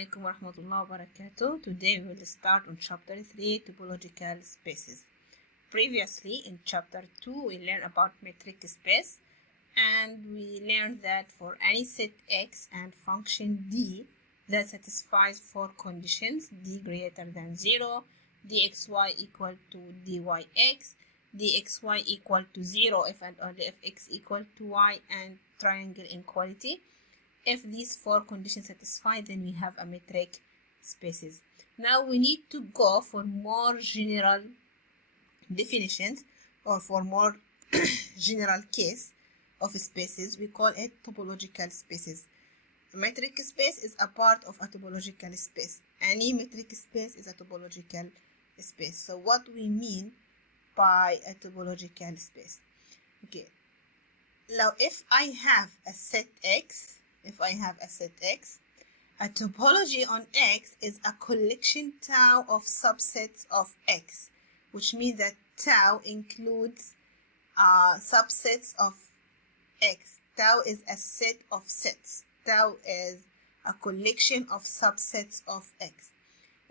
alaikum wa rahmatullahi wa barakatuh. Today we will start on chapter 3, topological spaces. Previously in chapter 2 we learned about metric space, and we learned that for any set X and function D that satisfies four conditions: D greater than 0, dxy equal to dyx, dxy equal to 0 if and only if x equal to y, and triangle inequality. If these four conditions satisfy, then we have a metric spaces. Now we need to go for more general definitions, or for more general case of spaces. We call it topological spaces. A metric space is a part of a topological space. Any metric space is a topological space. So what we mean by a topological space? Okay. Now if I have a set X, a topology on X is a collection tau of subsets of X, which means that tau includes subsets of X. Tau is a set of sets. Tau is a collection of subsets of X.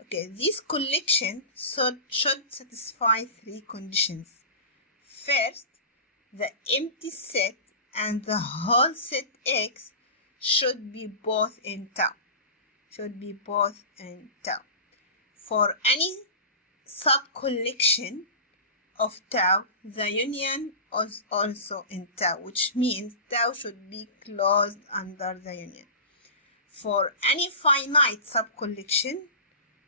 Okay, this collection should satisfy three conditions. First, the empty set and the whole set X should be both in tau. For any sub-collection of tau, the union is also in tau, which means tau should be closed under the union. For any finite sub-collection,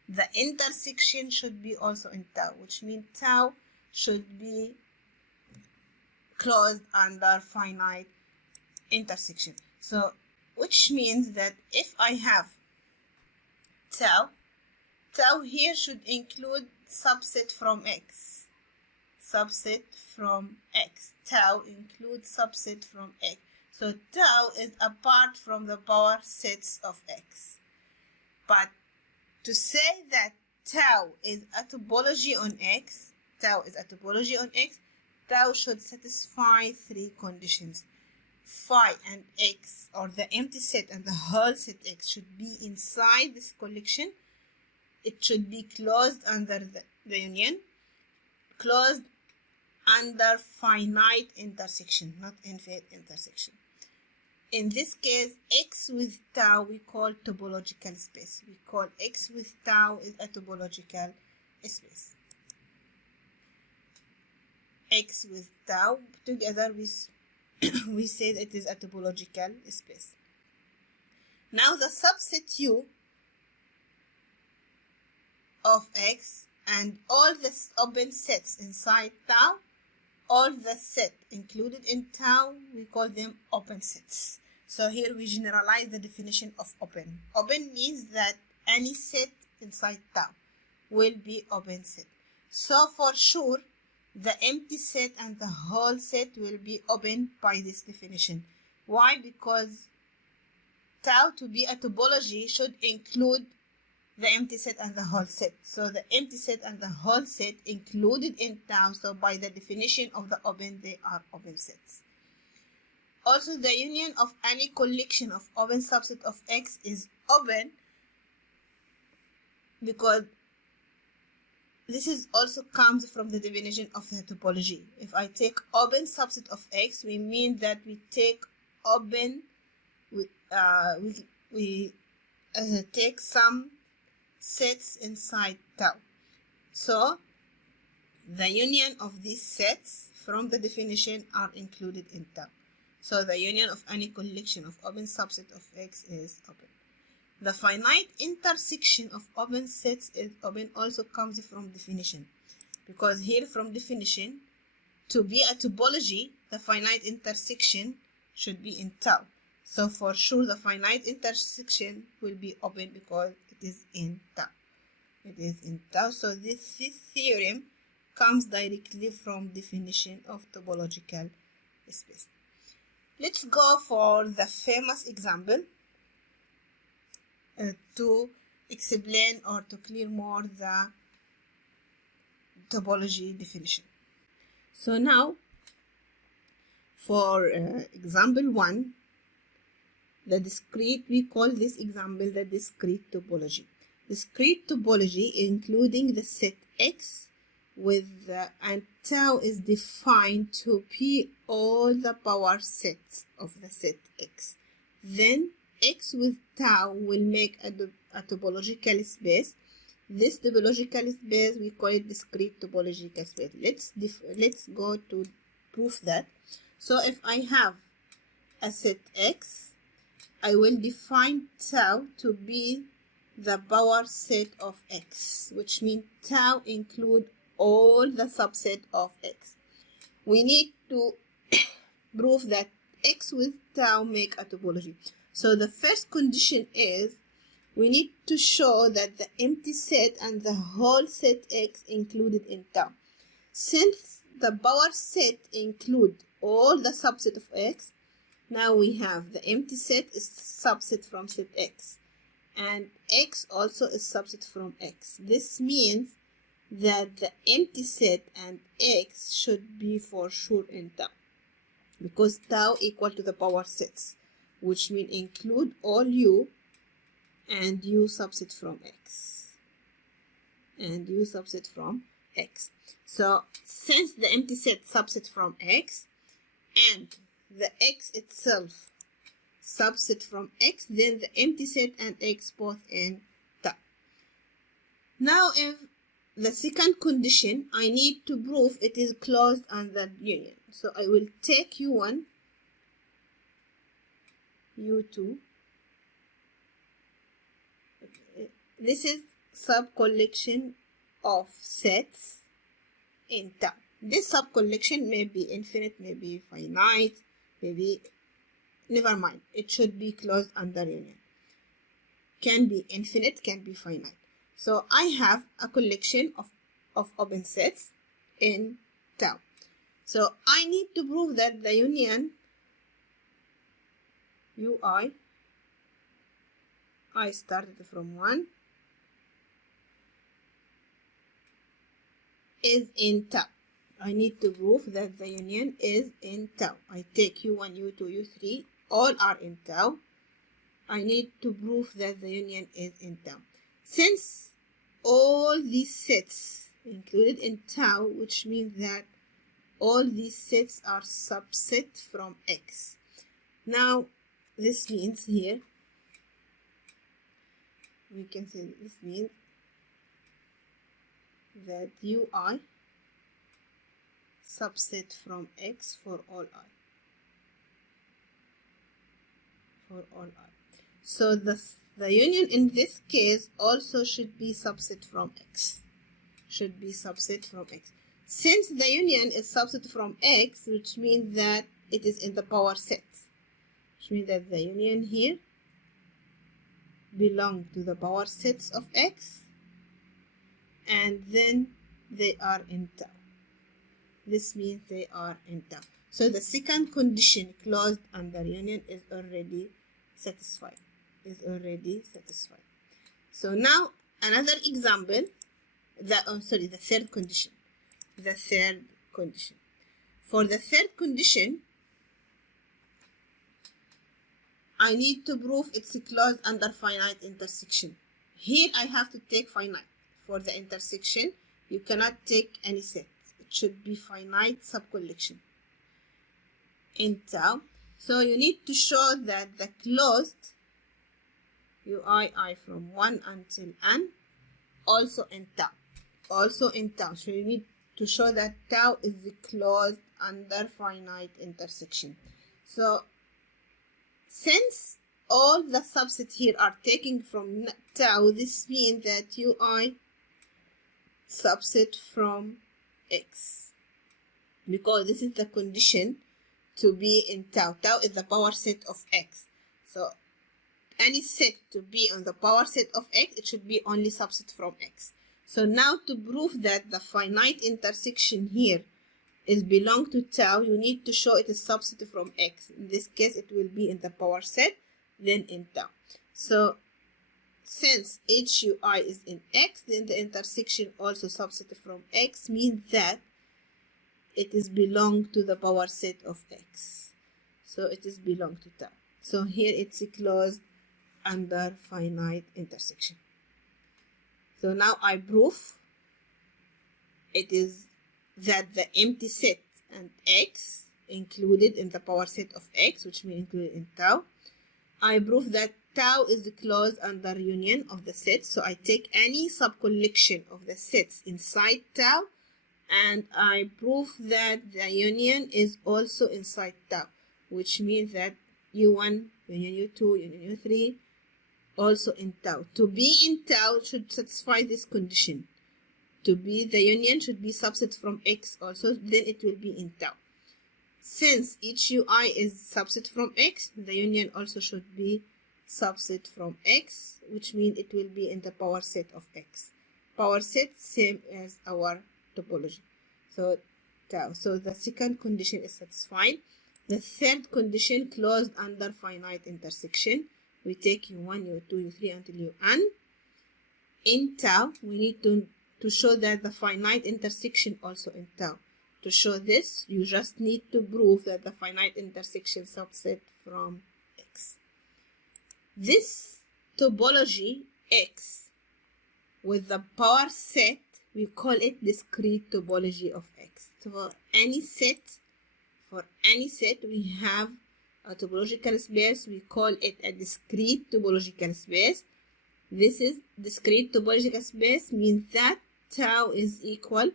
the intersection should be also in tau, which means tau should be closed under finite intersection. So which means that if I have tau here should include subset from X. Tau includes subset from X. So tau is apart from the power sets of X. But to say that tau is a topology on X, tau should satisfy three conditions. Phi and X, or the empty set and the whole set X, should be inside this collection. It should be closed under the union, closed under finite intersection, not infinite intersection. In this case, X with tau we call topological space. We call X with tau is a topological space. X with tau together we say that it is a topological space. Now the subset U of X and all the open sets inside tau, all the set included in tau, we call them open sets. So here we generalize the definition of open. Open means that any set inside tau will be open set. So for sure, the empty set and the whole set will be open by this definition. Why? Because tau to be a topology should include the empty set and the whole set. So the empty set and the whole set included in tau, so by the definition of the open, they are open sets. Also, the union of any collection of open subset of X is open, because this is also comes from the definition of the topology. If I take open subset of X, we mean that we take open, we take some sets inside tau. So the union of these sets from the definition are included in tau. So the union of any collection of open subset of X is open. The finite intersection of open sets is open also comes from definition, because here from definition, to be a topology, the finite intersection should be in tau. So for sure the finite intersection will be open because it is in tau. So this theorem comes directly from definition of topological space. Let's go for the famous example to explain or to clear more the topology definition. So now for example 1, The discrete, we call this example the discrete topology. Discrete topology including the set X with and tau is defined to be all the power sets of the set X. Then X with tau will make a topological space. This topological space we call it discrete topological space. Let's go to prove that. So if I have a set X, I will define tau to be the power set of X, which means tau include all the subset of X. We need to prove that X with tau make a topology. So the first condition is we need to show that the empty set and the whole set X included in tau. Since the power set include all the subset of X, now we have the empty set is subset from set X, and X also is subset from X. This means that the empty set and X should be for sure in tau, because tau equal to the power sets, which means include all U and U subset from X. And U subset from X. So since the empty set subset from X and the X itself subset from X, then the empty set and X both in tau. Now if the second condition, I need to prove it is closed under union. So I will take U1, U2. This is sub-collection of sets in tau. This sub-collection may be infinite, may be finite, maybe, never mind. It should be closed under union. Can be infinite, can be finite. So I have a collection of open sets in tau. So I need to prove that the union Ui, I started from 1, is in tau. I need to prove that the union is in tau. I take U1, U2, U3, all are in tau. I need to prove that the union is in tau. Since all these sets included in tau, which means that all these sets are subset from X. Now, this means here, we can say this means that Ui subset from X for all I. For all I. So the union in this case also should be subset from X. Should be subset from X. Since the union is subset from X, which means that it is in the power sets. Which means that the union here belong to the power sets of X, and then they are in tau. This means they are in tau. So the second condition closed under union is already satisfied. So now another example, the third condition. For the third condition, I need to prove it's closed under finite intersection. Here I have to take finite. For the intersection, you cannot take any set. It should be finite subcollection in tau. So you need to show that the closed Ui from 1 until n also in tau. So you need to show that tau is closed under finite intersection. So since all the subsets here are taken from tau, this means that Ui subset from X, because this is the condition to be in tau. Tau is the power set of X. So any set to be on the power set of X, it should be only subset from X. So now to prove that the finite intersection here is belong to tau, you need to show it is subset from X. In this case, it will be in the power set, then in tau. So since HUI is in X, then the intersection also subset from X means that it is belong to the power set of X. So it is belong to tau. So here it's closed under finite intersection. So now I prove it is that the empty set and x included in the power set of x, which means included in tau. I prove that tau is closed under union of the sets. So I take any subcollection of the sets inside tau, and I prove that the union is also inside tau, which means that U1, union U2, union U3, also in tau. To be in tau should satisfy this condition. To be the union should be subset from x also, then it will be in tau. Since each UI is subset from x, the union also should be subset from x, which means it will be in the power set of x. Power set same as our topology. So tau. So the second condition is satisfied. The third condition, closed under finite intersection. We take U1, U2, U3 until UN. In tau, we need to show that the finite intersection also in tau. To show this, you just need to prove that the finite intersection subset from x. This topology x with the power set, we call it discrete topology of x. So for any set we have a topological space, we call it a discrete topological space. This is discrete topological space means that tau is equal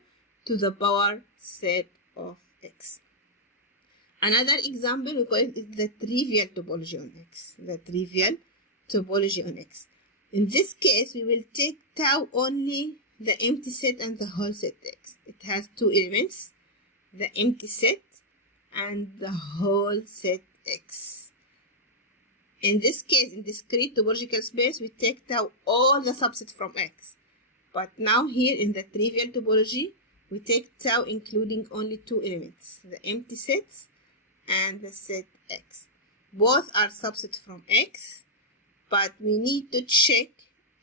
to the power set of x. Another example we call it is the trivial topology on x. The trivial topology on x. In this case, we will take tau only the empty set and the whole set x. It has two elements, the empty set and the whole set x. In this case, in discrete topological space, we take tau all the subset from x. But now here in the trivial topology, we take tau including only two elements, the empty sets and the set x. Both are subset from x, but we need to check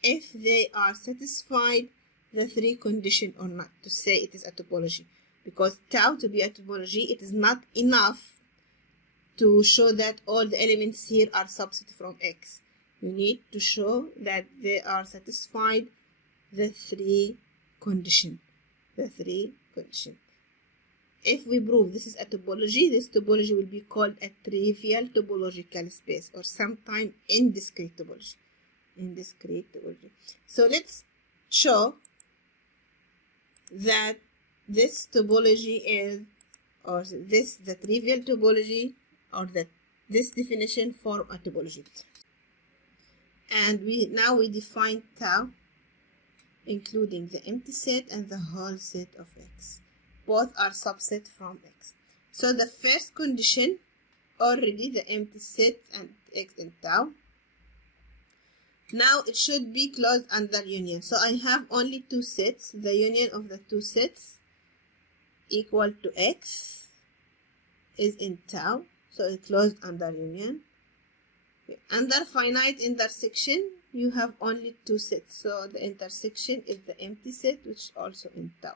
if they are satisfied the three conditions or not to say it is a topology. Because tau to be a topology, it is not enough to show that all the elements here are subset from x. You need to show that they are satisfied the three conditions. If we prove this is a topology, this topology will be called a trivial topological space or sometimes indiscrete topology. So let's show that this topology is, or this the trivial topology, or that this definition form a topology. And now we define tau including the empty set and the whole set of x. Both are subset from x. So the first condition, already the empty set and x in tau. Now it should be closed under union. So I have only two sets. The union of the two sets equal to x is in tau. So it closed under union. Okay. Under finite intersection, you have only two sets. So the intersection is the empty set, which is also in tau.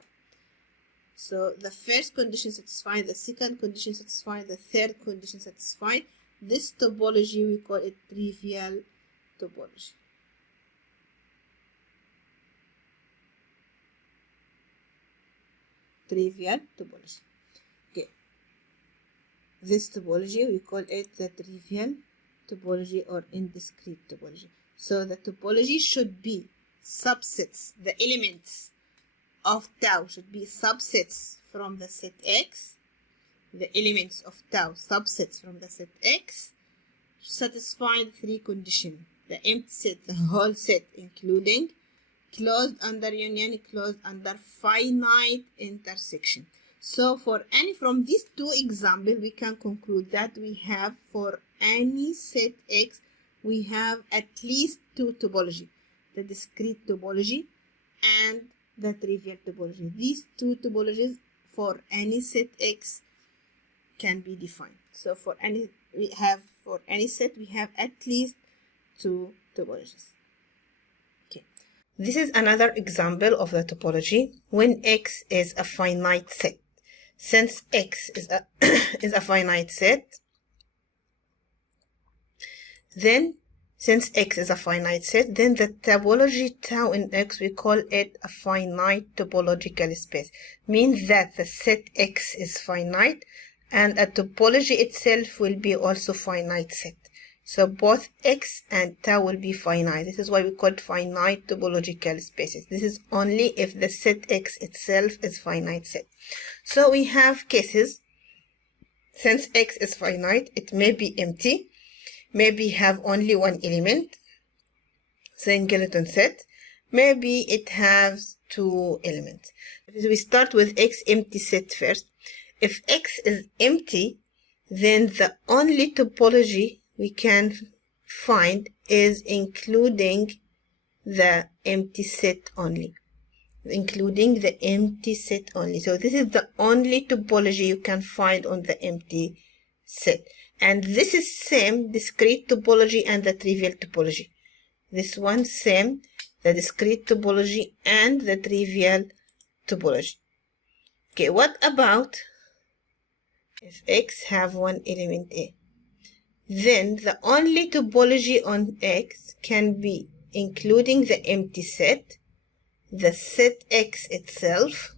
So the first condition satisfied, the second condition satisfied, the third condition satisfied. This topology, we call it trivial topology. Trivial topology. Okay. This topology, we call it the trivial topology or indiscrete topology. So the topology should be subsets, the elements of tau should be subsets from the set x. The elements of tau subsets from the set x satisfy the three conditions. The empty set, the whole set, including closed under union, closed under finite intersection. So for any from these two examples, we can conclude that we have for any set x, we have at least two topology, the discrete topology and the trivial topology. These two topologies for any set x can be defined. So for any set we have at least two topologies. Okay. This is another example of the topology when x is a finite set. Since x is a is a finite set, then since X is a finite set, then the topology tau in X, we call it a finite topological space. Means that the set X is finite and a topology itself will be also finite set. So both X and tau will be finite. This is why we call it finite topological spaces. This is only if the set X itself is finite set. So we have cases. Since X is finite, it may be empty, maybe have only one element, singleton set, maybe it has two elements. We start with X empty set first. If X is empty, then the only topology we can find is including the empty set only. Including the empty set only. So this is the only topology you can find on the empty set. And this is same discrete topology and the trivial topology. This one same, the discrete topology and the trivial topology. Okay, what about if X have one element A? Then the only topology on X can be including the empty set, the set X itself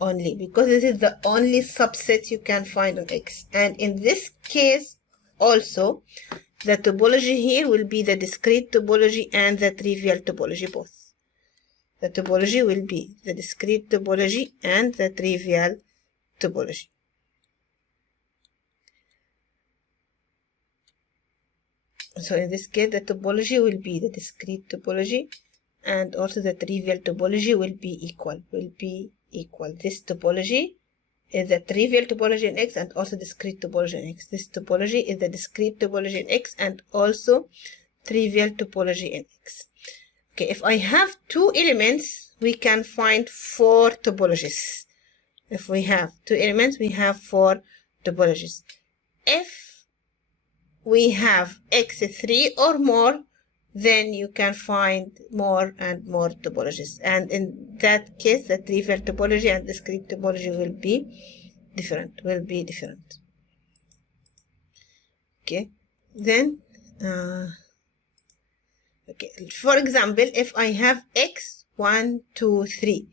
only, because this is the only subset you can find on X. And in this case also, the topology here will be the discrete topology and the trivial topology both. The topology will be the discrete topology and the trivial topology. So in this case, the topology will be the discrete topology and also the trivial topology will be equal. This topology is the trivial topology in X and also discrete topology in X. This topology is the discrete topology in X and also trivial topology in X. Okay, if I have two elements, we can find four topologies. If we have two elements, we have four topologies. If we have X3 or more, then you can find more and more topologies. And in that case, the trivial topology and discrete topology will be different. Okay. Then, okay. For example, if I have X 1, 2, 3,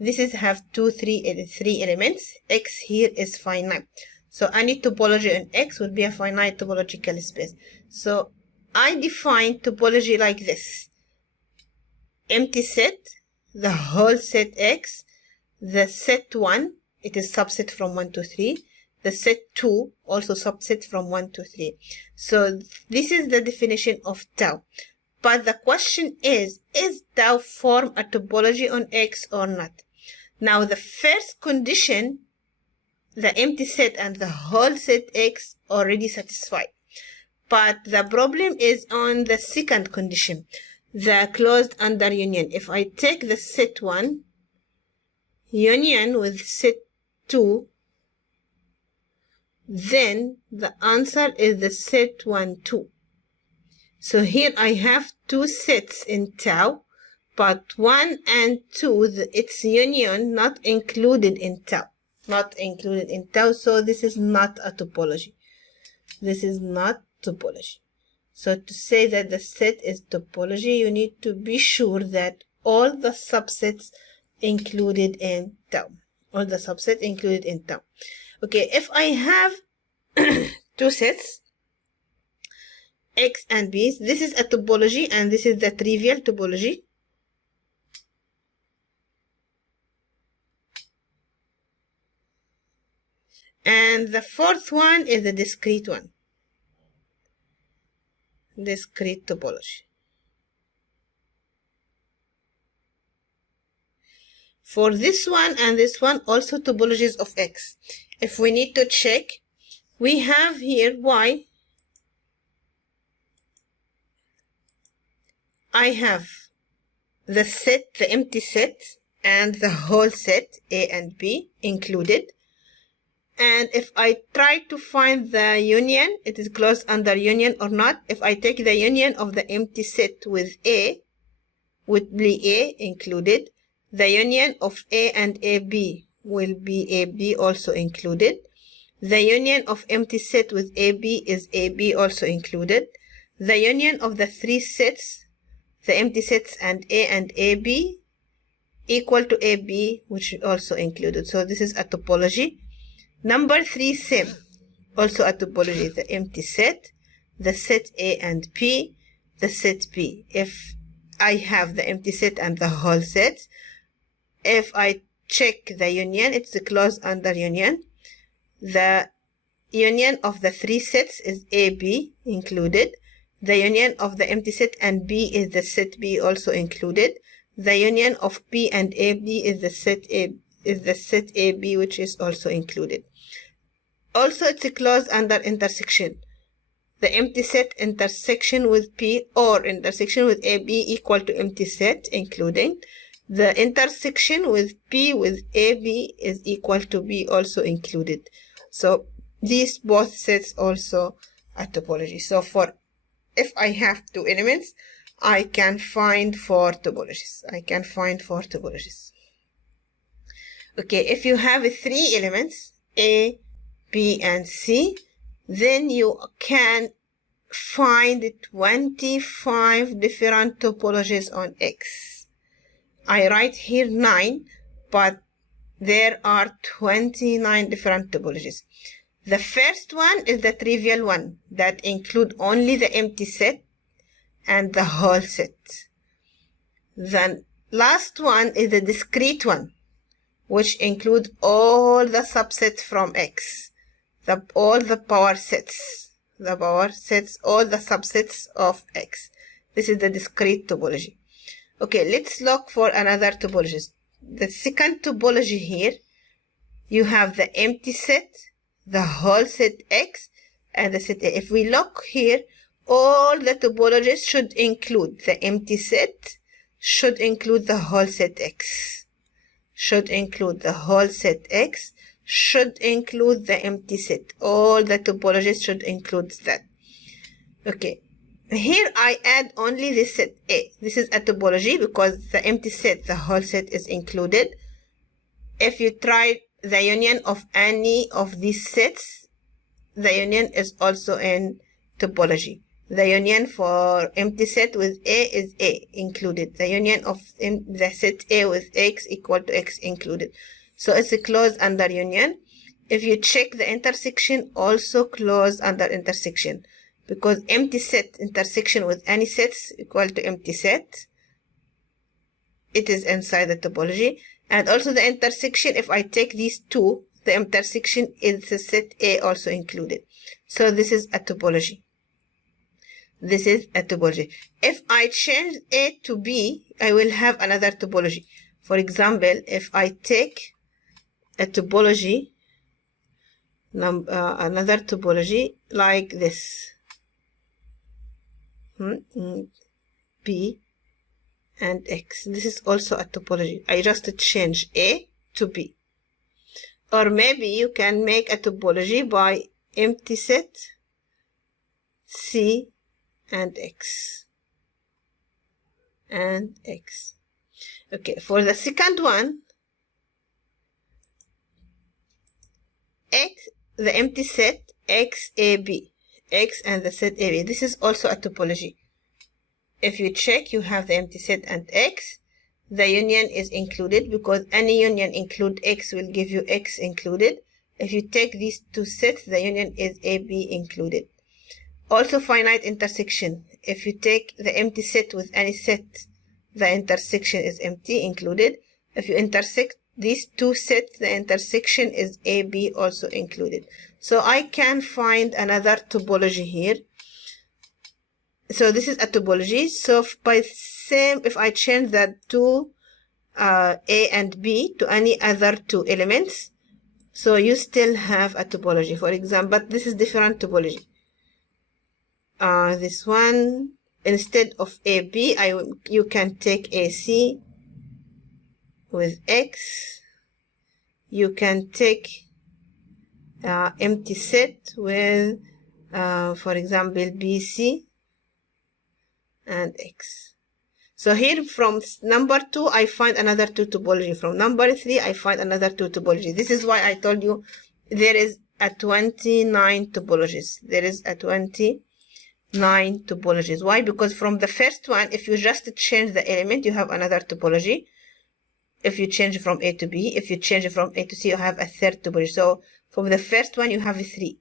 this is have three elements. X here is finite. So any topology in X will be a finite topological space. So I define topology like this. Empty set, the whole set X, the set 1, it is subset from 1 to 3. The set 2, also subset from 1 to 3. So this is the definition of tau. But the question is tau form a topology on X or not? Now the first condition, the empty set and the whole set X already satisfied. But the problem is on the second condition, the closed under union. If I take the set 1 union with set 2, then the answer is the set 1, 2. So here I have two sets in tau, but 1 and 2, its union not included in tau. So this is not a topology. So to say that the set is topology, you need to be sure that all the subsets included in tau. Okay, if I have two sets, X and B, this is a topology and this is the trivial topology. And the fourth one is the discrete one. Discrete topology. For this one and this one, also topologies of X. If we need to check, we have here Y. I have the set, the empty set, and the whole set, A and B, included. And if I try to find the union, it is closed under union or not. If I take the union of the empty set with A, would be A included. The union of A and AB will be AB also included. The union of empty set with AB is AB also included. The union of the three sets, the empty sets and AB equal to AB, which is also included. So this is a topology. Number 3, same. Also a topology, the empty set, the set A and B, the set B. If I have the empty set and the whole set, if I check the union, it's a clause under union. The union of the three sets is AB included. The union of the empty set and B is the set B also included. The union of B and AB is the set AB, which is also included. Also, it's a clause under intersection. The empty set intersection with P or intersection with AB equal to empty set, including. The intersection with P with AB is equal to B, also included. So these both sets also are topology. So if I have two elements, I can find four topologies. Okay, if you have three elements, A, B, and C, then you can find 25 different topologies on X. I write here 9, but there are 29 different topologies. The first one is the trivial one that include only the empty set and the whole set. The last one is the discrete one, which include all the subsets from X, all the power sets, all the subsets of X. This is the discrete topology. Okay, let's look for another topology. The second topology here, you have the empty set, the whole set X, and the set A. If we look here, all the topologies should include the empty set, should include the whole set X, should include the whole set X, should include the empty set. All the topologies should include that. Okay, here I add only the set A. This is a topology because the empty set, the whole set is included. If you try the union of any of these sets, the union is also in topology. The union for empty set with A is A included. The union of the set A with X equal to X included. So it's a clause under union. If you check the intersection, also clause under intersection, because empty set intersection with any sets equal to empty set. It is inside the topology. And also the intersection, if I take these two, the intersection is the set A also included. So this is a topology. This is a topology. If I change A to B, I will have another topology. For example, if I take a topology, another topology like this, B and X. This is also a topology. I just change A to B. Or maybe you can make a topology by empty set C and X. And X. Okay, for the second one, X, the empty set XAB. X and the set AB. This is also a topology. If you check, you have the empty set and X. The union is included because any union include X will give you X included. If you take these two sets, the union is AB included. Also finite intersection. If you take the empty set with any set, the intersection is empty included. If you intersect these two sets, the intersection is AB also included. So I can find another topology here. So this is a topology. So by same, if I change the two A and B to any other two elements, so you still have a topology. For example, but this is different topology. This one, instead of AB, you can take AC with X. You can take empty set with, for example, BC and X. So here from number 2, I find another two topology. From number 3, I find another two topology. This is why I told you there is a 29 topologies. There is a 29 topologies. Why? Because from the first one, if you just change the element, you have another topology. If you change from A to B, if you change from A to C, you have a third topology. So from the first one, you have 3.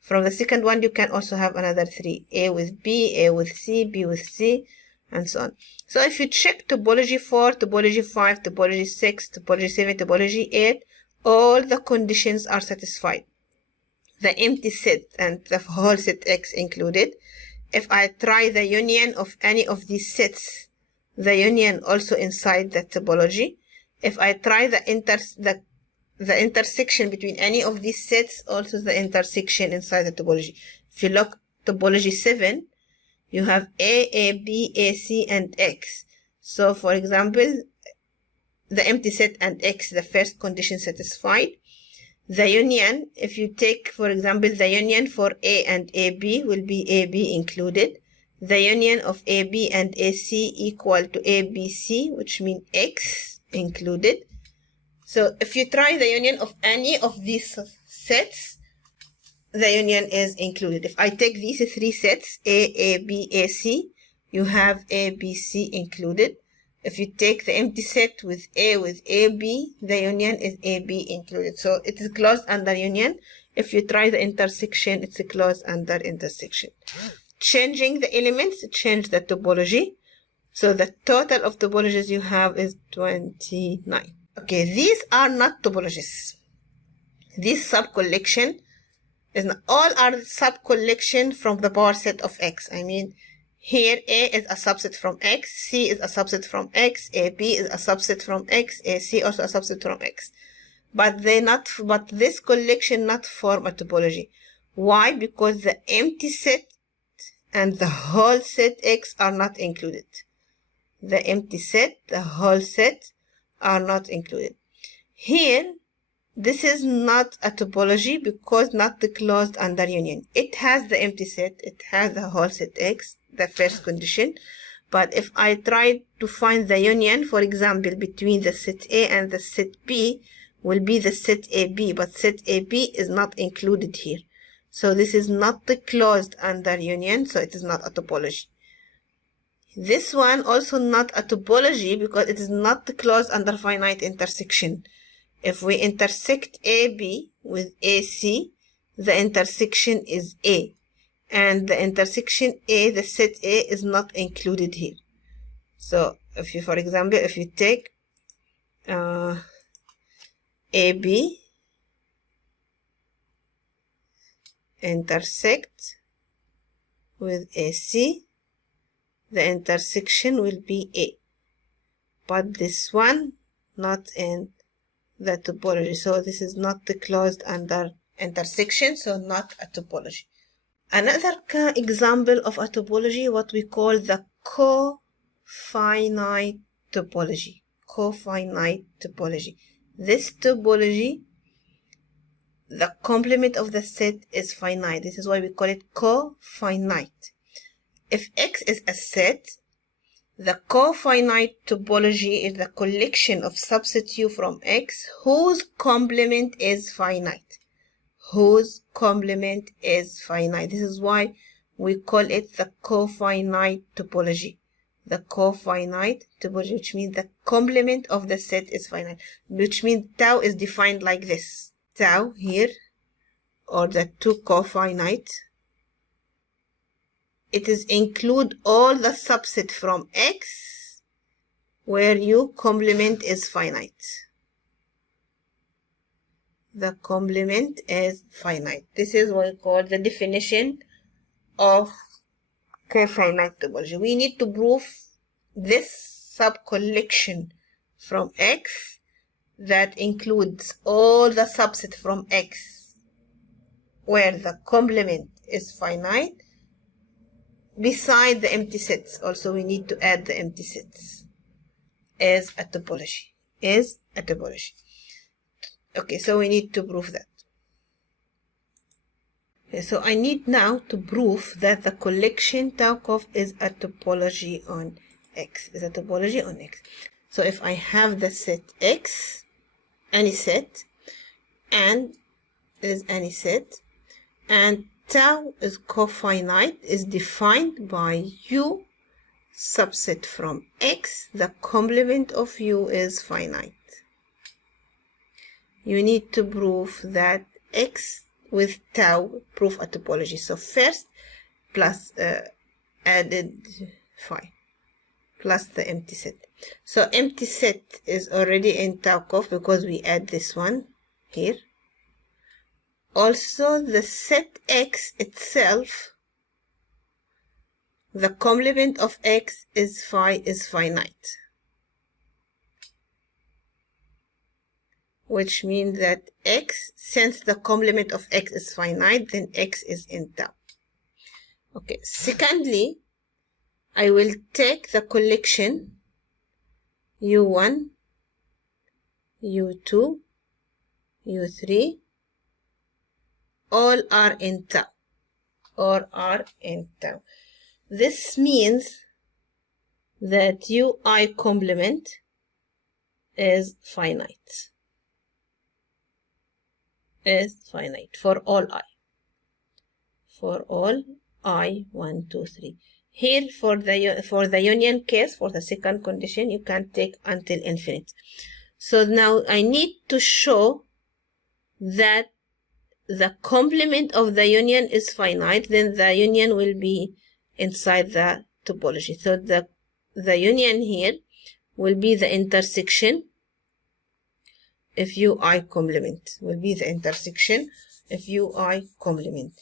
From the second one, you can also have another 3. A with B, A with C, B with C, and so on. So if you check topology 4, topology 5, topology 6, topology 7, topology 8, all the conditions are satisfied. The empty set and the whole set X included. If I try the union of any of these sets, the union also inside the topology. If I try the intersection between any of these sets, also the intersection inside the topology. If you look topology 7, you have A, B, A, C, and X. So for example, the empty set and X, the first condition satisfied. The union, if you take, for example, the union for A and AB will be AB included. The union of AB and AC equal to ABC, which means X included. So if you try the union of any of these sets, the union is included. If I take these 3 sets, A, B, A, C, you have A, B, C included. If you take the empty set with A, B, the union is A, B included. So it is closed under union. If you try the intersection, it's closed under intersection. Changing the elements, change the topology. So the total of topologies you have is 29. Okay, these are not topologies. This sub-collection is not, all are sub-collection from the power set of X. I mean, here A is a subset from X, C is a subset from X, AB is a subset from X, AC also a subset from X. But this collection not form a topology. Why? Because the empty set and the whole set X are not included. The empty set, the whole set are not included. Here, this is not a topology because not closed under union. It has the empty set, it has the whole set X, the first condition. But if I try to find the union, for example, between the set A and the set B, will be the set AB, but set AB is not included here. So this is not closed under union, so it is not a topology. This one also not a topology because it is not closed under finite intersection. If we intersect AB with AC, the intersection is A. And the intersection A, the set A, is not included here. So if you, for example, if you take AB intersect with AC, the intersection will be A. But this one not in the topology. So this is not closed under intersection, so not a topology. Another example of a topology, what we call the cofinite topology. Cofinite topology. This topology, the complement of the set is finite. This is why we call it cofinite. If X is a set, the cofinite topology is the collection of subset U from X whose complement is finite. Whose complement is finite. This is why we call it the cofinite topology. The cofinite topology, which means the complement of the set is finite, which means tau is defined like this. Tau here, or the two cofinite, it is include all the subset from X where U complement is finite. The complement is finite. This is what we call the definition of cofinite topology. We need to prove this subcollection from X that includes all the subset from X where the complement is finite. Beside the empty sets, also we need to add the empty sets as a topology. Is a topology. Okay, so we need to prove that. Okay, so I need now to prove that the collection tau cof is a topology on X. Is a topology on X. So if I have the set X, any set, and is any set, and tau is cofinite, is defined by U subset from X. The complement of U is finite. You need to prove that X with tau prove a topology. So first, plus added phi plus the empty set. So empty set is already in tau cof because we add this one here. Also the set X itself, the complement of X is phi is finite, which means that X, since the complement of X is finite, then X is in tau. Okay, secondly, I will take the collection U1, U2, U3, all are in tau, or are in tau. This means that UI complement is finite. Is finite for all I. For all I, 1, 2, 3. Here for the union case, for the second condition, you can take until infinite. So now I need to show that the complement of the union is finite, then the union will be inside the topology. So the union here will be the intersection if UI complement, will be the intersection if UI complement.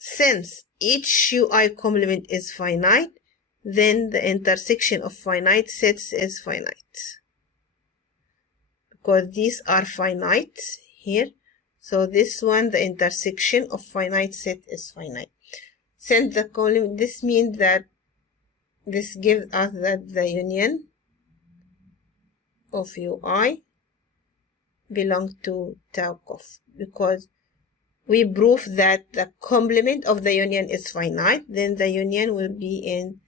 Since each UI complement is finite, then the intersection of finite sets is finite. Because these are finite here, so this one, the intersection of finite set is finite. Since the complement, this means that this gives us that the union of UI belongs to tau cof, because we prove that the complement of the union is finite, then the union will be in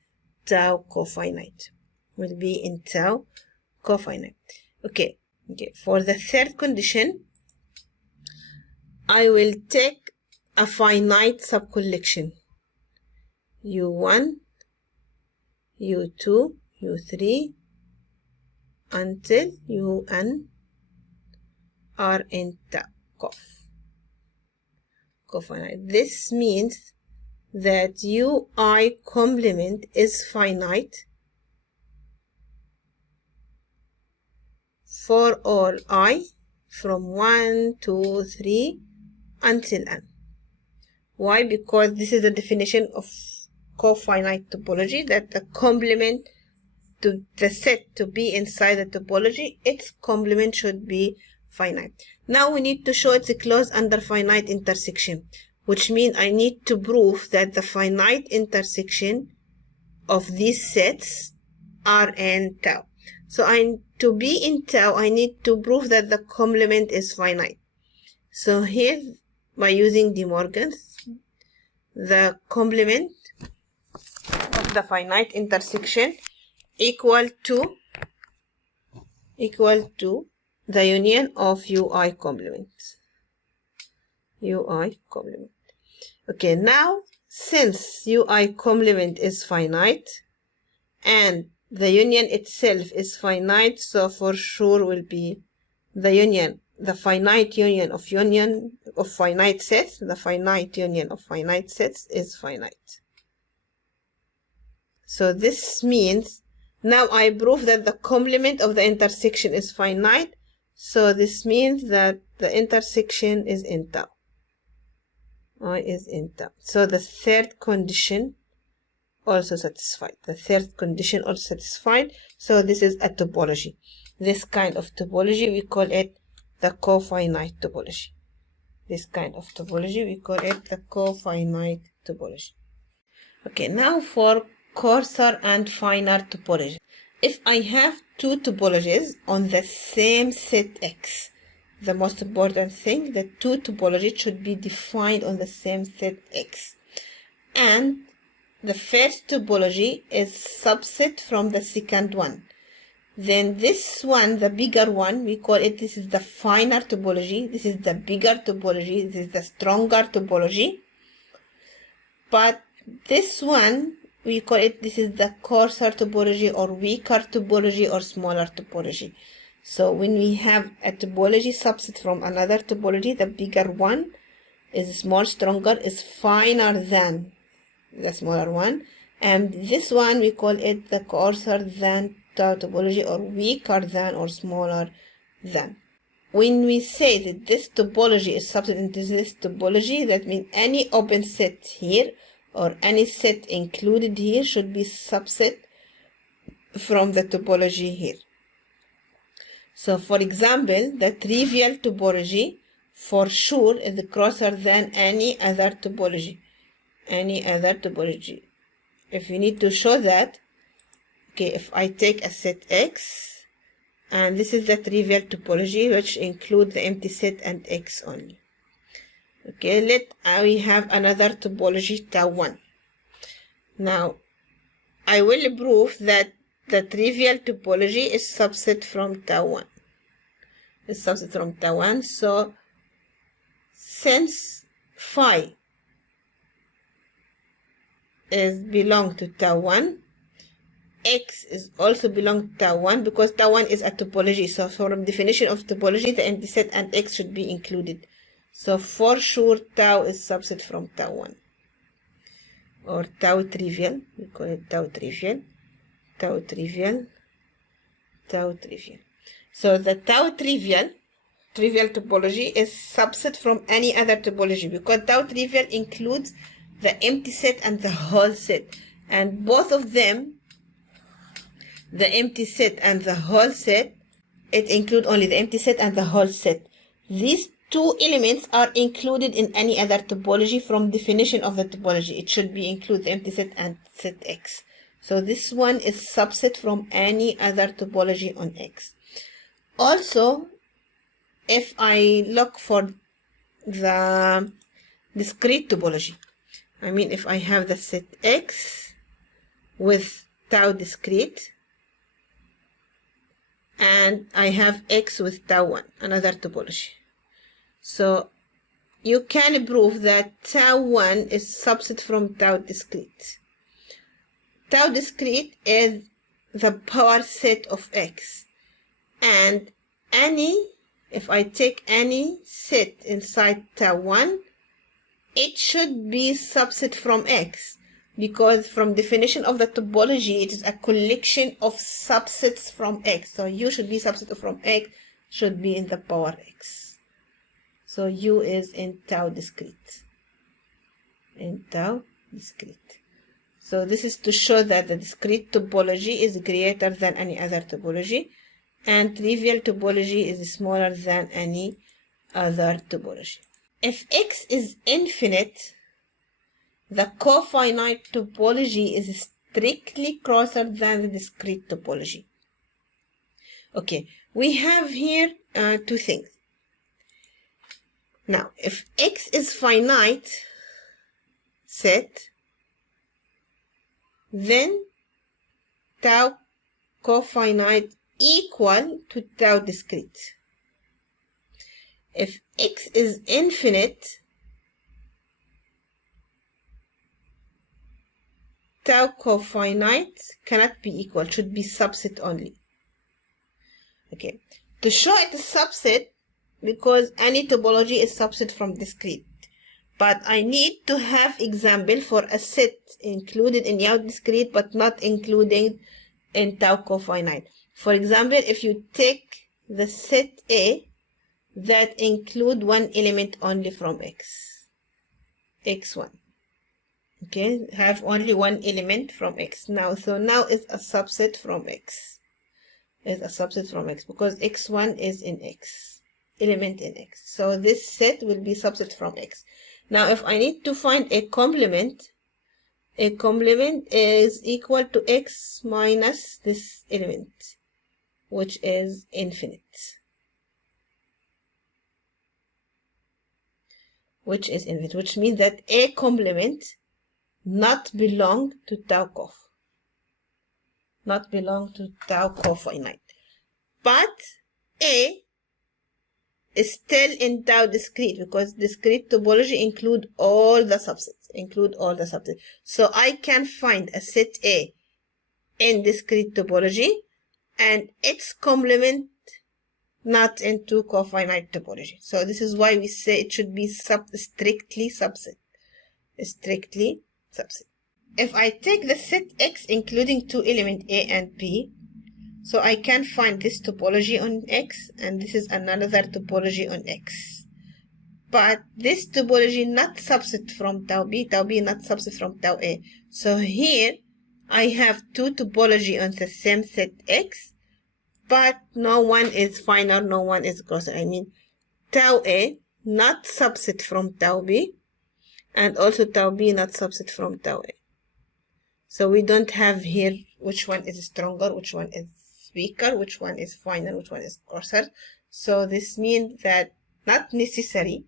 tau cofinite. Will be in tau cofinite. Okay. For the third condition, I will take a finite subcollection U1, U2, U3 until UN are in tau cofinite. This means that UI complement is finite for all I from 1, 2, 3 until n. Why? Because this is the definition of cofinite topology, that the complement to the set to be inside the topology, its complement should be finite. Now we need to show it's closed under finite intersection, which means I need to prove that the finite intersection of these sets are in tau. So to be in tau, I need to prove that the complement is finite. So here, by using De Morgan's, the complement of the finite intersection equal to the union of UI complement. UI complement. Okay, now since UI complement is finite and the union itself is finite, so for sure will be the union, the finite union of finite sets, the finite union of finite sets is finite. So this means now I prove that the complement of the intersection is finite. So this means that the intersection is in tau. I is in tau. So the third condition also satisfied. The third condition also satisfied. So this is a topology. This kind of topology, we call it the cofinite topology. This kind of topology, we call it the cofinite topology. Okay, now for coarser and finer topology. If I have two topologies on the same set X, the most important thing, the two topologies should be defined on the same set X. And the first topology is subset from the second one. then this one, the bigger one, we call it, this is the finer topology, this is the bigger topology, this is the stronger topology. But this one, we call it, this is the coarser topology or weaker topology or smaller topology. So when we have a topology subset from another topology, the bigger one is more stronger, is finer than the smaller one. And this one, we call it the coarser than topology or weaker than or smaller than. When we say that this topology is subset into this topology, that means any open set here or any set included here should be subset from the topology here. So for example, the trivial topology for sure is closer than any other topology. If you need to show that, okay, if I take a set X, and this is the trivial topology which includes the empty set and X only. Okay, we have another topology tau 1. Now, I will prove that the trivial topology is subset from tau 1. So, since phi is belong to tau 1, X is also belong to tau 1 because tau 1 is a topology. So from definition of topology, the empty set and X should be included. So for sure, tau is subset from tau 1 or tau trivial. We call it tau trivial. So the tau trivial topology is subset from any other topology because tau trivial includes the empty set and the whole set, and both of them, the empty set and the whole set, it includes only the empty set and the whole set. These two elements are included in any other topology from definition of the topology. It should be include the empty set and set X. So this one is subset from any other topology on X. Also, if I look for the discrete topology, I mean if I have the set X with tau discrete, and I have X with tau 1, another topology. So you can prove that tau 1 is subset from tau discrete. Tau discrete is the power set of X. And if I take any set inside tau 1, it should be subset from X. Because from definition of the topology, it is a collection of subsets from X. So U should be subset from X, should be in the power X. So U is in tau discrete. So this is to show that the discrete topology is greater than any other topology, and trivial topology is smaller than any other topology. If X is infinite, the cofinite topology is strictly closer than the discrete topology. Okay, we have here two things. Now, if X is finite set, then tau cofinite equal to tau discrete. If X is infinite, tau cofinite cannot be equal, should be subset only. Okay, to show it is subset, because any topology is subset from discrete, but I need to have example for a set included in tau discrete but not including in tau cofinite. For example, if you take the set A that include one element only from X, X1. Okay, have only one element from X. Now is a subset from X. Is a subset from X because X1 is in X, element in X. So this set will be subset from X. Now if I need to find a complement is equal to X minus this element, which is infinite. Which means that a complement not belong to tau cof. not belong to tau cofinite. But A is still in tau discrete, because discrete topology include all the subsets. So I can find a set A in discrete topology and its complement not in two cofinite topology. So this is why we say it should be strictly subset. If I take the set X including two elements A and B, so I can find this topology on X, and this is another topology on X. But this topology not subset from tau B not subset from tau A. So here I have two topology on the same set X, but no one is final, no one is crosser. I mean, tau A not subset from tau B, and also tau B not subset from tau A. So we don't have here which one is stronger, which one is weaker, which one is final, which one is crosser. So this means that not necessary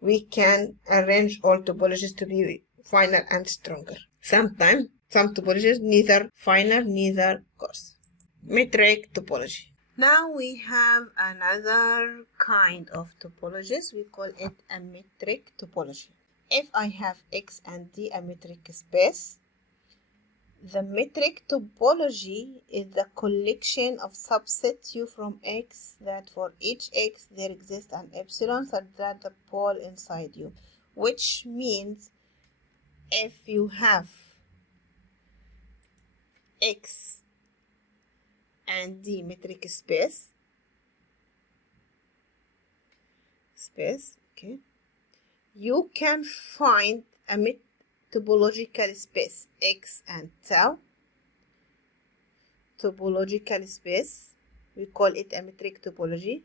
we can arrange all topologies to be final and stronger. Sometimes some topologies neither final neither coarse. Metric topology. Now we have another kind of topologies. We call it a metric topology. If I have X and D a metric space, the metric topology is the collection of subsets U from X that for each X there exists an epsilon such that the pole inside U, which means if you have X and D metric space, okay, you can find a topological space X and tau. Topological space, we call it a metric topology.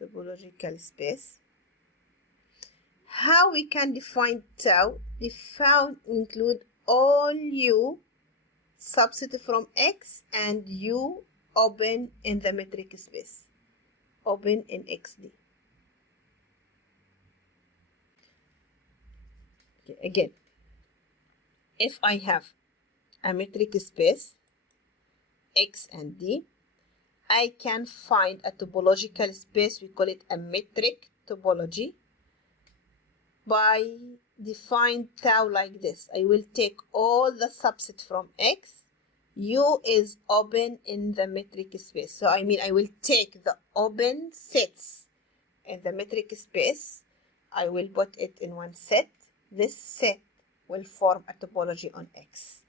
Topological space. How we can define tau? The found include all U subset from X and U open in the metric space, open in XD. Okay, again, if I have a metric space X and D, I can find a topological space, we call it a metric topology, by define tau like this. I will take all the subset from X, U is open in the metric space. So I mean I will take the open sets in the metric space, I will put it in one set. This set will form a topology on X.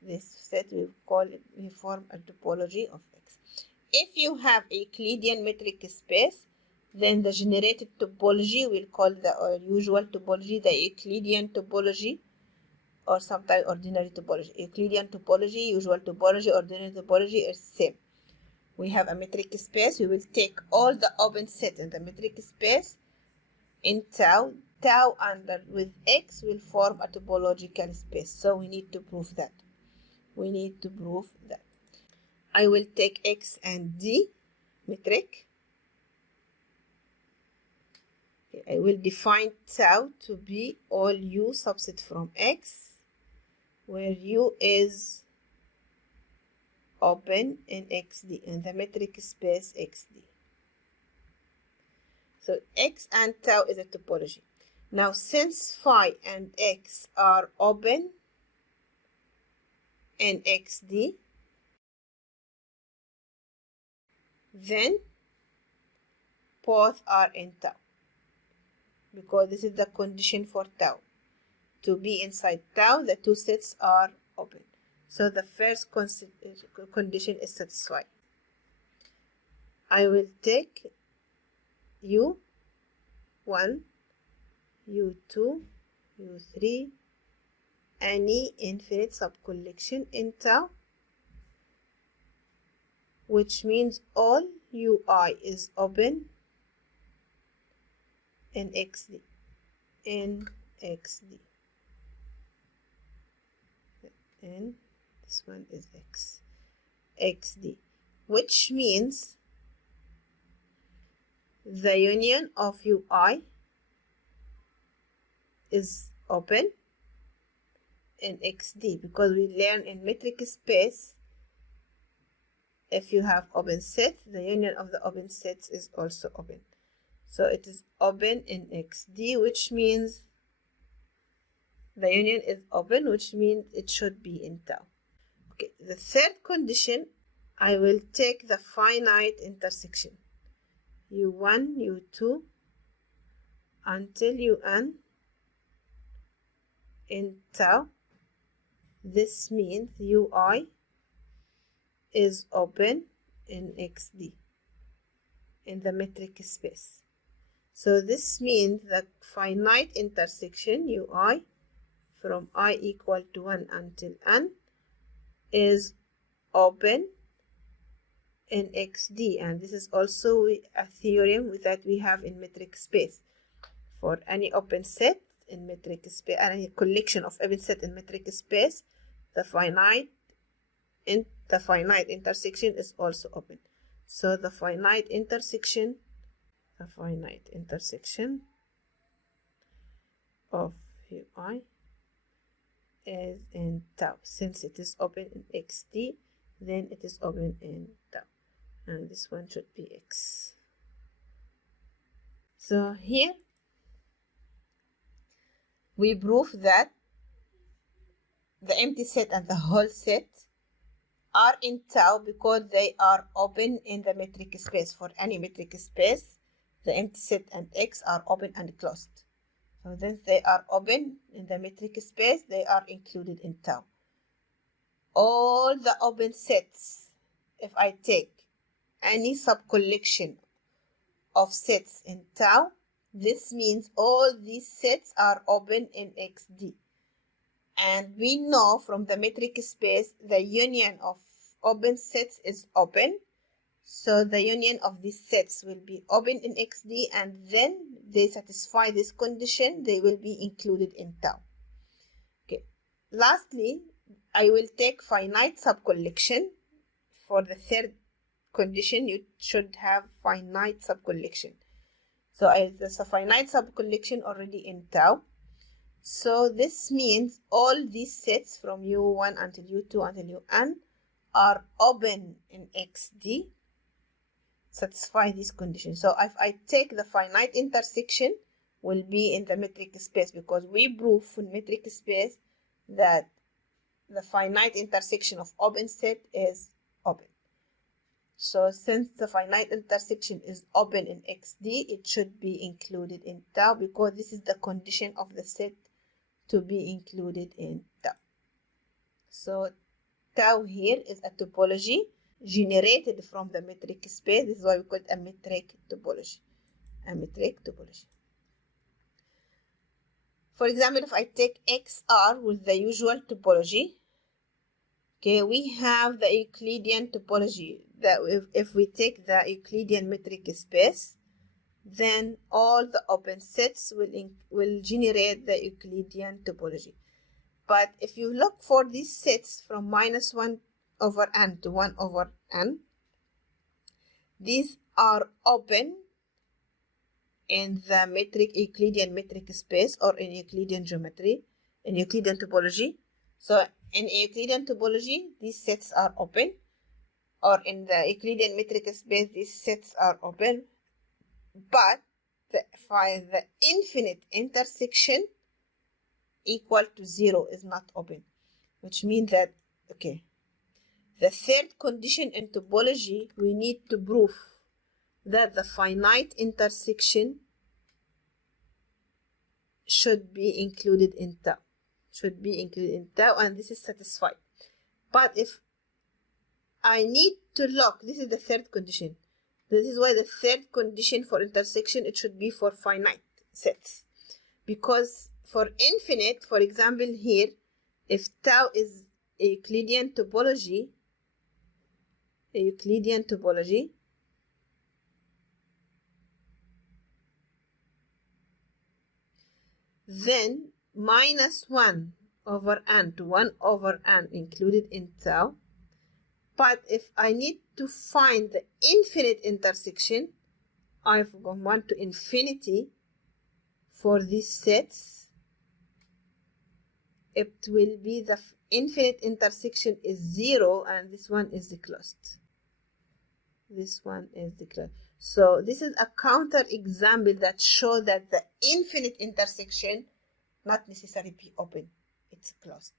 This set will form a topology of X. If you have a Euclidean metric space, then the generated topology will call the usual topology the Euclidean topology, or sometimes ordinary topology. Euclidean topology, usual topology, ordinary topology is same. We have a metric space. We will take all the open sets in the metric space in tau. Tau under with X will form a topological space. So we need to prove that. I will take X and D metric. I will define tau to be all U subset from X, where U is open in XD, in the metric space XD. So X and tau is a topology. Now, since phi and X are open in XD, then both are in tau, because this is the condition for tau. To be inside tau, the two sets are open. So the first condition is satisfied. I will take U1, U2, U3, any infinite subcollection in tau, which means all UI is open in XD. And this one is XD, which means the union of UI is open in XD, because we learn in metric space, if you have open sets, the union of the open sets is also open. So it is open in XD, which means the union is open, which means it should be in tau. Okay, the third condition, I will take the finite intersection U1, U2 until UN in tau. This means UI is open in XD, in the metric space. So this means the finite intersection UI from I equal to 1 until N is open in XD, and this is also a theorem that we have in metric space. For any open set in metric space, any collection of open set in metric space, the finite intersection is also open. So the finite intersection of UI is in tau. Since it is open in XD, then it is open in tau, and this one should be X. So here we prove that the empty set and the whole set are in tau because they are open in the metric space. For any metric space, the empty set and X are open and closed. So since they are open in the metric space, they are included in tau. All the open sets, if I take any subcollection of sets in tau, this means all these sets are open in XD. And we know from the metric space, the union of open sets is open. So the union of these sets will be open in XD, and then they satisfy this condition, they will be included in tau. Okay. Lastly, I will take finite subcollection. For the third condition, you should have finite subcollection. So there's a finite subcollection already in tau. So this means all these sets from U1 until U2 until UN are open in XD, satisfy this condition. So if I take the finite intersection, will be in the metric space, because we prove in metric space that the finite intersection of open set is open. So since the finite intersection is open in XD, it should be included in tau, because this is the condition of the set to be included in tau. So tau here is a topology generated from the metric space. This is why we call it a metric topology. For example, if I take XR with the usual topology, okay, we have the Euclidean topology. That if we take the Euclidean metric space, then all the open sets will generate the Euclidean topology. But if you look for these sets from -1 over n to 1 over n, these are open in the Euclidean metric space, or in Euclidean geometry, in Euclidean topology. So in Euclidean topology, these sets are open, or in the Euclidean metric space, these sets are open. But the infinite intersection equal to 0 is not open, which means that, okay, the third condition in topology, we need to prove that the finite intersection should be included in tau. And this is satisfied. But if I need to look, this is the third condition. This is why the third condition for intersection, it should be for finite sets. Because for infinite, for example here, if tau is a Euclidean topology, then -1 over n to 1 over n included in tau. But if I need to find the infinite intersection, I've gone 1 to infinity for these sets, it will be the infinite intersection is 0, and this one is the closed. This one is the closed. So this is a counter example that shows that the infinite intersection not necessarily be open, it's closed.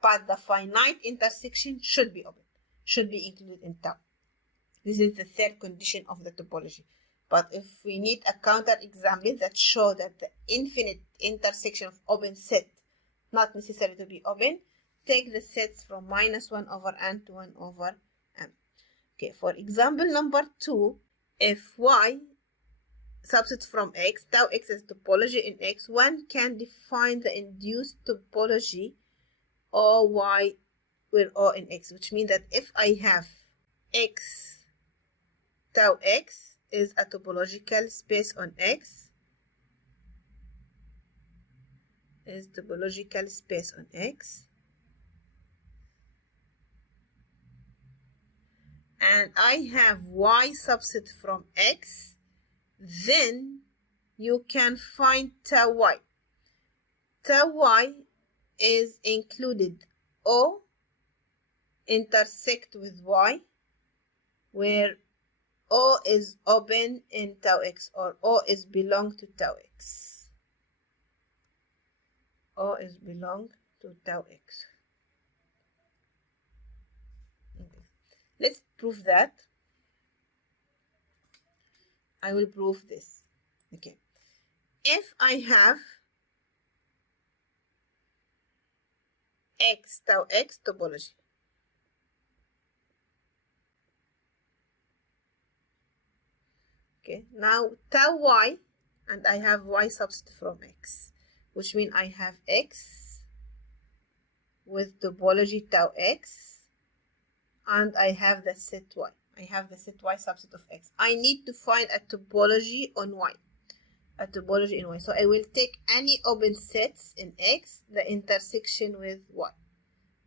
But the finite intersection should be open, should be included in tau. This is the third condition of the topology. But if we need a counter example that shows that the infinite intersection of open set not necessary to be open, take the sets from -1/n to 1/m. Okay, for example number 2, if y subset from x, tau x is topology in x, one can define the induced topology or y with O in x, which means that if I have x, tau x is a topological space on x, is topological space on x, and I have y subset from x, then you can find tau y. Tau y is included O intersect with y, where O is open in tau x, or O is belong to tau x. O is belong to tau x. Okay. Let's prove that. I will prove this. Okay. If I have x, tau x topology, okay, now tau y, and I have y subset from x, which means I have x with topology tau x, and I have the set y. I have the set y subset of x. I need to find a topology on y. A topology in y. So I will take any open sets in x, the intersection with y.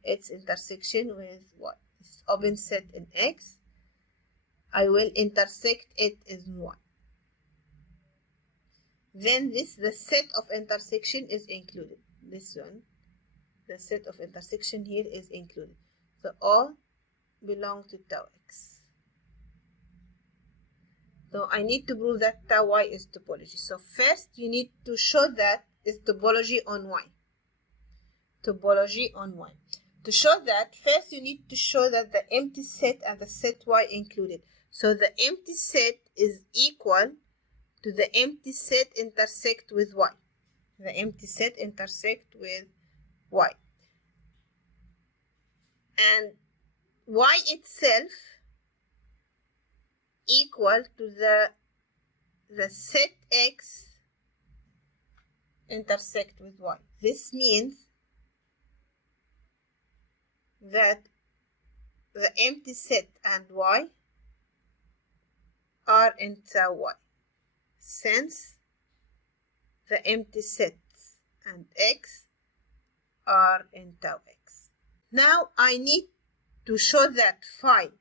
Its intersection with y. This open set in x, I will intersect it in y. Then the set of intersection is included. This one, the set of intersection here is included. So all belong to tau x. So I need to prove that tau y is topology. So first you need to show that it's topology on y. Topology on y. To show that, first you need to show that the empty set and the set y included. So the empty set is equal to the empty set intersect with y. The empty set intersect with y. And y itself equal to the set x intersect with y. This means that the empty set and y are in tau y, since the empty sets and x are in tau x. Now I need to show that phi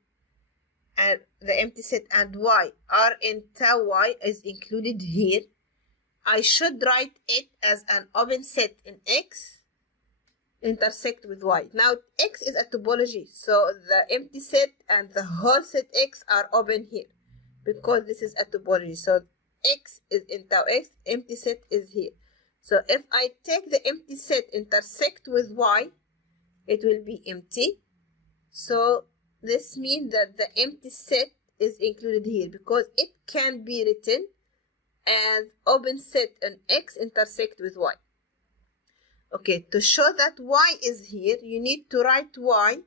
and the empty set and y are in tau y is included here. I should write it as an open set in x intersect with y. Now x is a topology, so the empty set and the whole set x are open here because this is a topology. So x is in tau x, empty set is here. So if I take the empty set intersect with y, it will be empty. So this means that the empty set is included here because it can be written as open set in x intersect with y. Okay, to show that y is here, you need to write y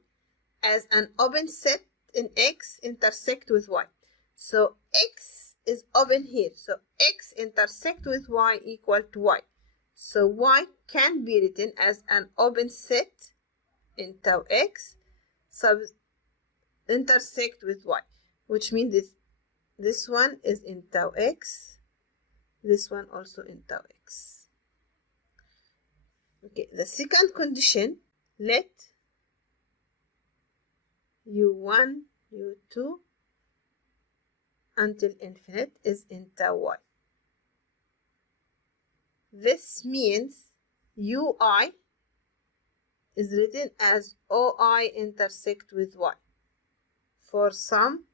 as an open set in x intersect with y. So x is open here. So x intersect with y equal to y. So y can be written as an open set in tau x intersect with y, which means this one is in tau x, this one also in tau x. Okay, the second condition, let u1, u2 until infinite is in tau y. This means ui is written as OI intersect with Y for some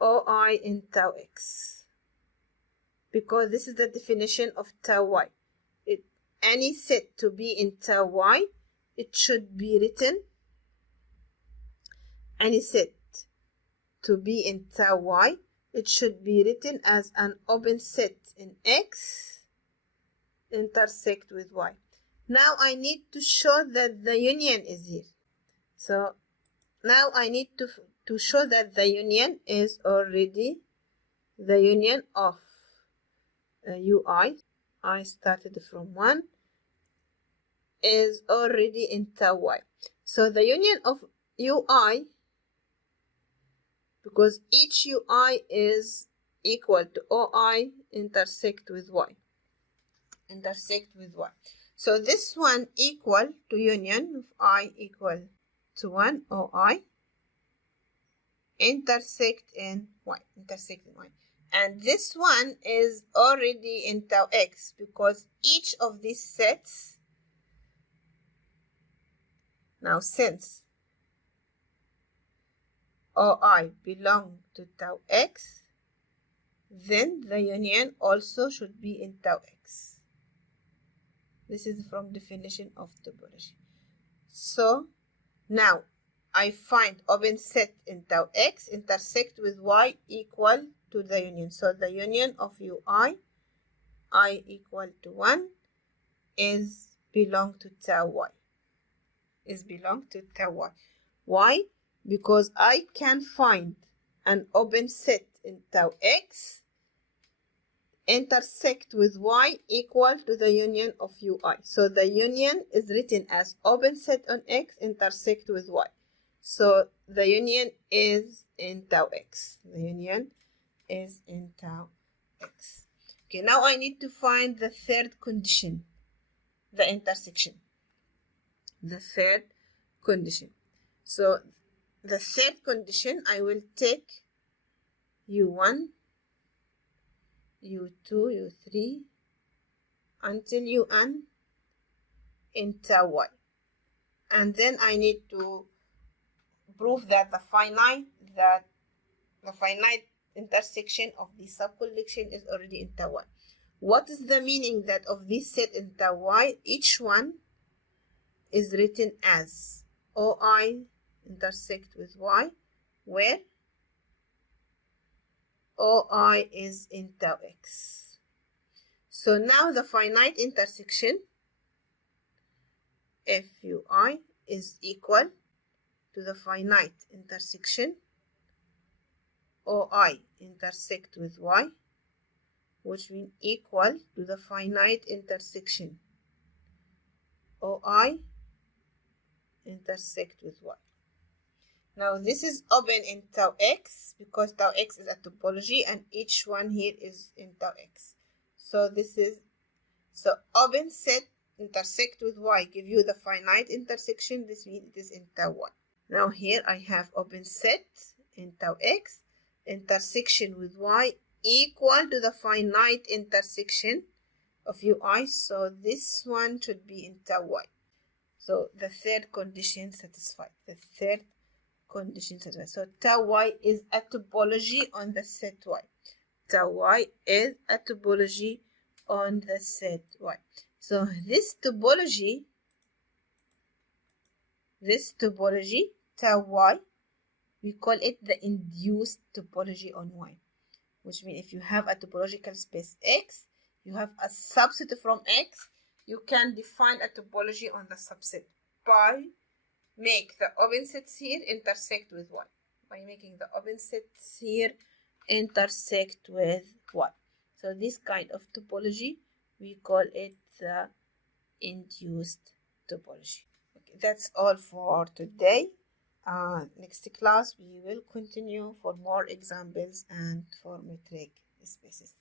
OI in tau X, because this is the definition of tau Y. Any set to be in tau Y, it should be written, any set to be in tau Y, it should be written as an open set in X intersect with Y. Now I need to show that the union is here. So now I need to show that the union is already the union of UI. I started from 1 is already in tau Y. So the union of UI, because each UI is equal to OI intersect with Y. Intersect with Y. So this one equal to union of I equal to 1 OI intersect in Y. Intersect in Y. And this one is already in tau X, because each of these sets, now since OI belong to tau X, then the union also should be in tau X. This is from definition of topology. So now I find open set in tau X intersect with Y equal to the union. So the union of UI, I equal to 1, is belong to tau Y. Is belong to tau Y. Why? Because I can find an open set in tau X intersect with Y equal to the union of UI. So the union is written as open set on X intersect with Y. So the union is in tau X. The union is in tau X. Okay, now I need to find the third condition, the intersection. The third condition. So the third condition, I will take U1, U2, U3 until UN in tau Y. And then I need to prove that the finite intersection of the subcollection is already in tau Y. What is the meaning that of this set in tau Y? Each one is written as OI intersect with Y, where OI is in tau X. So now the finite intersection FUI is equal to the finite intersection OI intersect with Y, which means equal to the finite intersection OI intersect with Y. Now this is open in tau X, because tau X is a topology and each one here is in tau X. So this is, so open set intersect with Y give you the finite intersection. This means it is in tau Y. Now here I have open set in tau X intersection with Y equal to the finite intersection of UI. So this one should be in tau Y. So the third condition satisfied. The third condition satisfied. So tau Y is a topology on the set Y. Tau Y is a topology on the set Y. So this topology, tau Y, we call it the induced topology on Y, which means if you have a topological space X, you have a subset from X, you can define a topology on the subset by make the open sets here intersect with Y. By making the open sets here intersect with Y. So this kind of topology, we call it the induced topology. Okay, that's all for today. Next class, we will continue for more examples and for metric spaces.